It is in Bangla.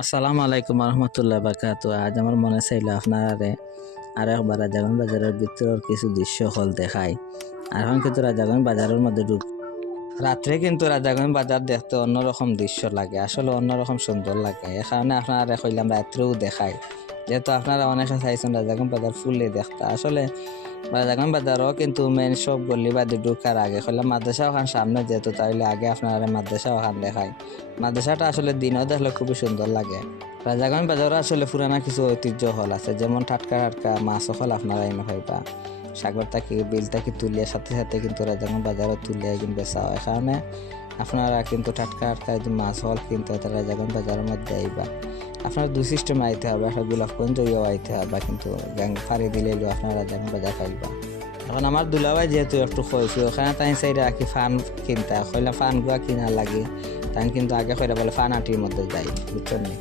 আসসালামু আলাইকুম রহমতুল্লাহ বারকাত। আজ আমার মনে চাইল আপনারে আর একবার রাজাগঞ্জ বাজারের ভিতরের কিছু দৃশ্য হল দেখাই। আর এখন কিন্তু রাজাগঞ্জ বাজারের মধ্যে রাত্রে কিন্তু রাজাগঞ্জ বাজার দেখতে অন্যরকম দৃশ্য লাগে, আসলে অন্যরকম সুন্দর লাগে। এখানে আপনারা কইলাম রাত্রেও দেখাই, যেহেতু আপনারা অনেকে চাইছেন রাজাগঞ্জ বাজার ফুললে দেখতে। আসলে রাজাগঞ্জ বাজারও কিন্তু মেন সব গলি বাদে ঢুকার আগে কইলাম মাদ্রাসা ওখান সামনে, যেহেতু তাইলে আগে আপনারা মাদ্রাসা ওখান দেখাই। মাদ্রাসাটা আসলে দিনও দেখলে খুবই সুন্দর লাগে। রাজাগঞ্জ বাজারও আসলে পুরানা কিছু ঐতিহ্য হল আছে, যেমন টাটকা টাটকা মাছ হল আপনারা এনে খাইবা। সাগর থাকি বিল থাকি তুলিয়া সাথে সাথে কিন্তু রাজাগঞ্জ বাজারও তুলিয়া কিন্তু বেচা হয়। কারণে আপনারা কিন্তু টাটকা টাটকা যে মাছ হল কিন্তু রাজাগঞ্জ বাজারের মধ্যে আইবা। আপনার দুই সিস্টেম আইতে হবে, একটা গোলাপগঞ্জ হইয়াও আইতে হবে, কিন্তু ফাড়ি দিলে আপনারা রাজাগঞ্জ বাজার খাইবা। এখন আমার দুলাভাই যেহেতু একটু খয়েছি, ওখানে তাই চাইরা কি ফান কিনতা কইলা ফান গুয়া কিনা লাগে, তাই কিন্তু আগে কইরা বলে ফান আটির মধ্যে যাই, বুঝছেন নি।